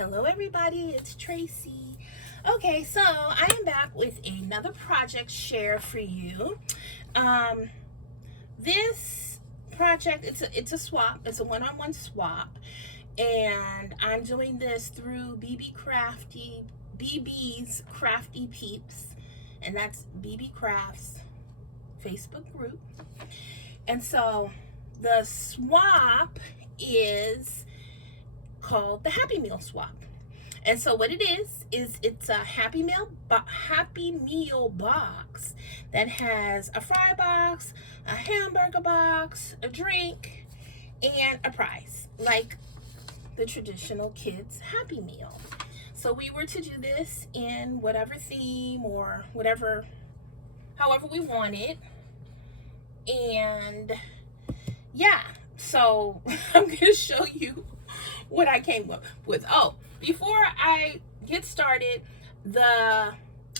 Hello everybody, it's Tracy. Okay, so I am back with another project share for you. This project, it's a swap, it's a one-on-one swap, and I'm doing this through BB's Crafty Peeps, and that's BB Crafts Facebook group. And so the swap is called the Happy Meal swap. And so what it is it's a Happy Meal box that has a fry box, a hamburger box, a drink, and a prize, like the traditional kids Happy Meal. So we were to do this in whatever theme or however we wanted. And yeah, so I'm gonna show you what I came up with. Oh, before I get started, the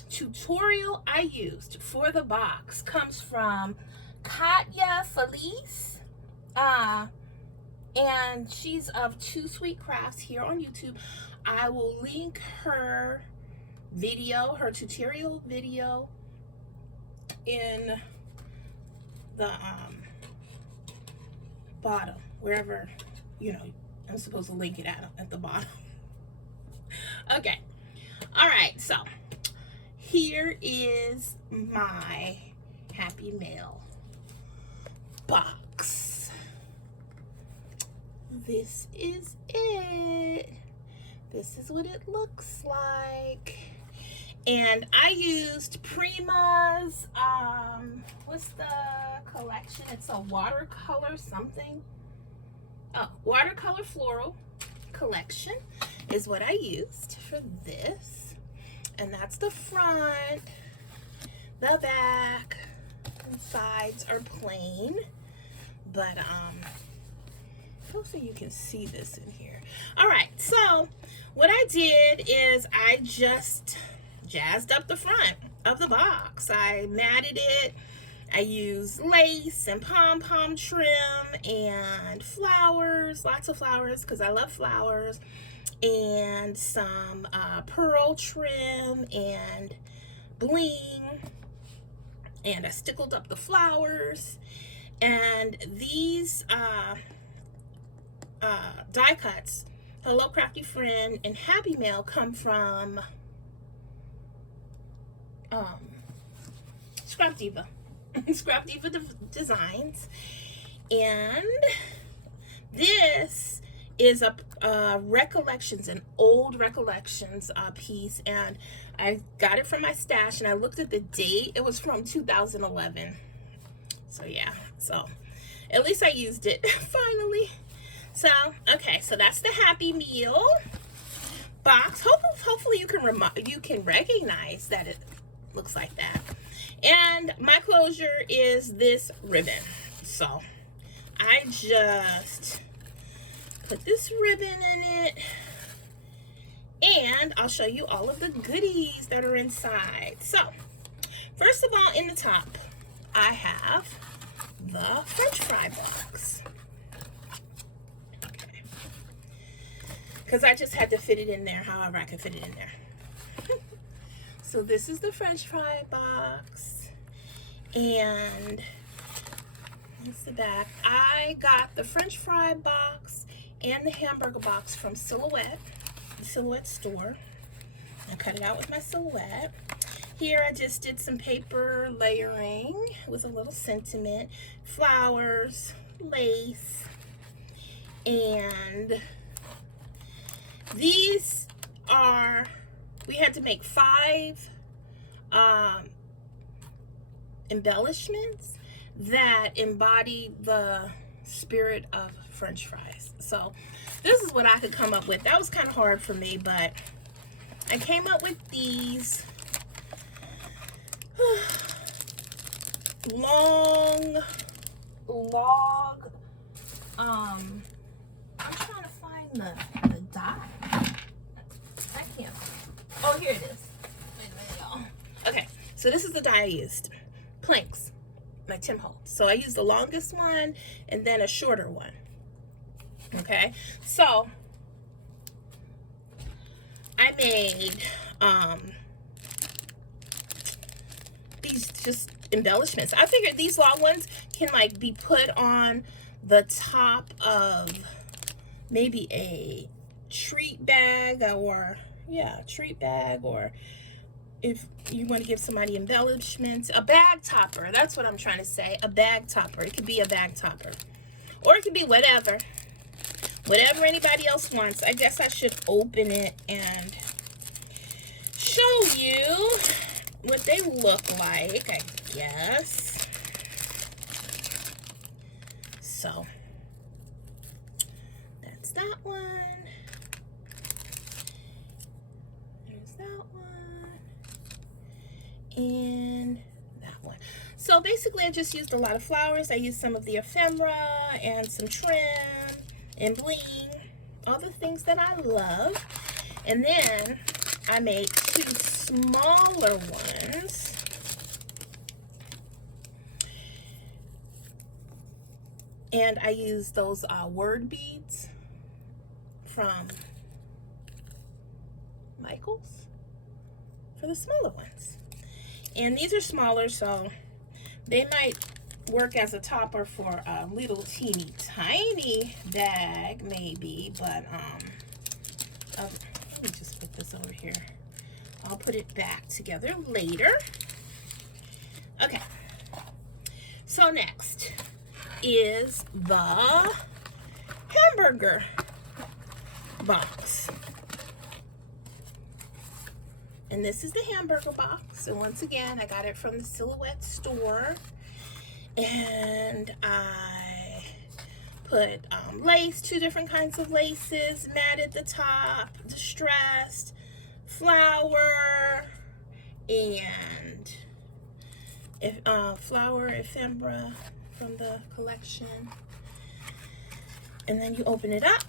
tutorial I used for the box comes from Katya Felice, and she's of Two Sweet Crafts here on YouTube. I will link her video, her tutorial video, in the bottom, wherever, I'm supposed to link it at the bottom. Okay. All right. So here is my Happy Meal box. This is it. This is what it looks like. And I used Prima's, what's the collection? It's a watercolor something. Oh, watercolor floral collection is what I used for this. And that's the front. The back and sides are plain, but hopefully you can see this in here. All right, so what I did is I just jazzed up the front of the box. I matted it. I used lace and pom-pom trim and flowers, lots of flowers because I love flowers, and some pearl trim and bling, and I stickled up the flowers. And these die cuts, Hello Crafty Friend and Happy Meal, come from Scrap Diva. Scrap Diva Designs. And this is a recollections, an old recollections piece, and I got it from my stash, and I looked at the date. It was from 2011. So yeah, so at least I used it finally. So okay, so that's the Happy Meal box. Hopefully you can recognize that it looks like that. And my closure is this ribbon. So I just put this ribbon in it, and I'll show you all of the goodies that are inside. So first of all, in the top, I have the French fry box. Okay. Because I just had to fit it in there however I could fit it in there. So this is the French fry box, and that's the back. I got the French fry box and the hamburger box from Silhouette, the Silhouette store. I cut it out with my Silhouette. Here I just did some paper layering with a little sentiment, flowers, lace, and these are, we had to make 5 embellishments that embody the spirit of French fries. So this is what I could come up with. That was kind of hard for me, but I came up with these long log. I'm trying to find the dot. I can't. Oh, here it is. Okay, so this is the die I used. Planks, my Tim Holtz. So I used the longest one and then a shorter one. Okay, so I made these just embellishments. I figured these long ones can like be put on the top of maybe a treat bag, or treat bag, or if you want to give somebody embellishments, a bag topper. That's what I'm trying to say. A bag topper. It could be a bag topper, or it could be whatever anybody else wants. I guess I should open it and show you what they look like, I guess. So that's that one. There's that one. And that one. So basically I just used a lot of flowers. I used some of the ephemera and some trim and bling, all the things that I love. And then I made 2 smaller ones. And I used those word beads from Michael's for the smaller ones. And these are smaller, so they might work as a topper for a little teeny tiny bag maybe, but let me just put this over here. I'll put it back together later. Okay, so next is the hamburger box. And this is the hamburger box. And once again, I got it from the Silhouette store. And I put lace, 2 different kinds of laces, matte at the top, distressed, flower, and flower ephemera from the collection. And then you open it up,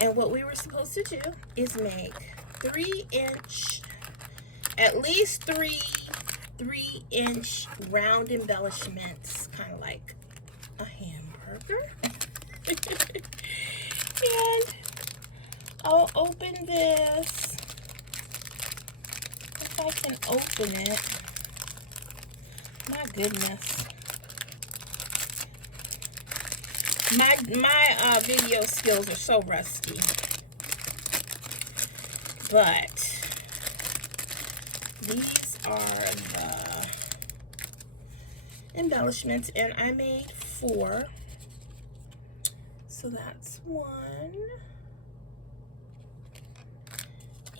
and what we were supposed to do is make 3-inch, at least 3-inch round embellishments, kind of like a hamburger. And I'll open this, if I can open it. My goodness. My video skills are so rusty. But these are the embellishments, and I made 4. So that's 1.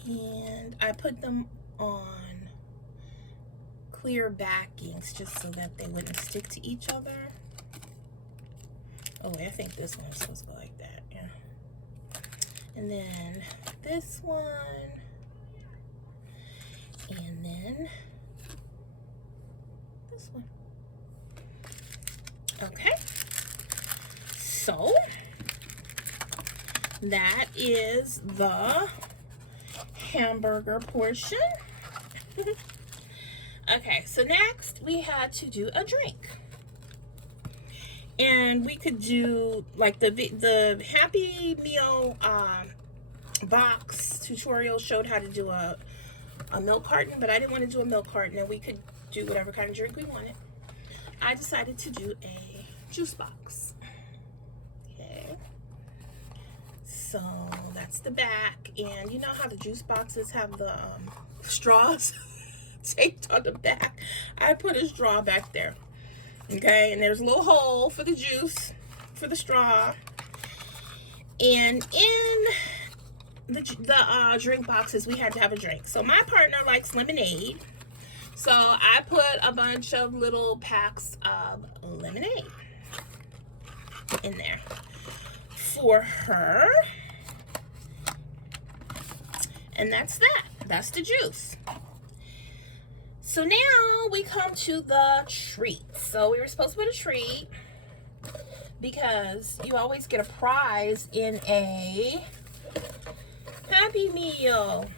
And I put them on clear backings just so that they wouldn't stick to each other. Oh wait, I think this one's supposed to go like that, yeah. And then this one. And then this one. Okay. So that is the hamburger portion. Okay, so next we had to do a drink. And we could do like the Happy Meal box tutorial showed how to do a milk carton, but I didn't want to do a milk carton, and we could do whatever kind of drink we wanted. I decided to do a juice box. Okay. So that's the back, and you know how the juice boxes have the straws taped on the back? I put a straw back there. Okay, and there's a little hole for the juice, for the straw. And in the drink boxes, we had to have a drink. So my partner likes lemonade. So I put a bunch of little packs of lemonade in there for her. And that's that. That's the juice. So now we come to the treats. So we were supposed to put a treat because you always get a prize in a Happy Meal.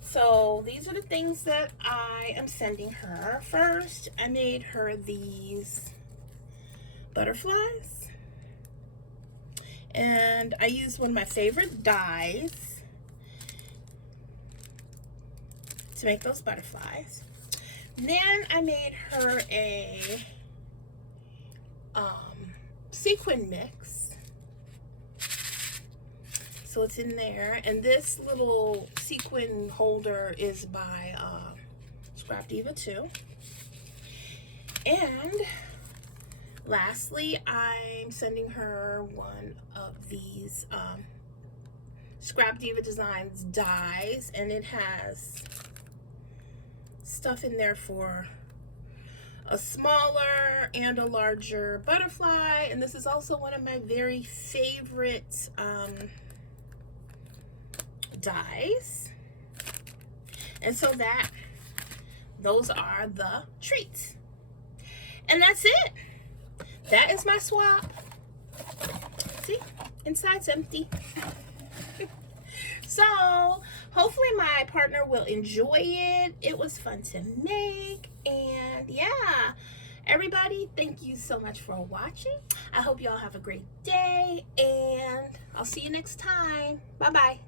So these are the things that I am sending her. First, I made her these butterflies. And I used one of my favorite dies to make those butterflies. Then I made her a sequin mix. So it's in there. And this little sequin holder is by Scrap Diva too. And lastly, I'm sending her one of these Scrap Diva Designs dies, and it has stuff in there for a smaller and a larger butterfly. And this is also one of my very favorite dies. And so those are the treats. And that's it. That is my swap. See, inside's empty. So hopefully my partner will enjoy it. It was fun to make. And yeah, everybody, thank you so much for watching. I hope you all have a great day, and I'll see you next time. Bye bye.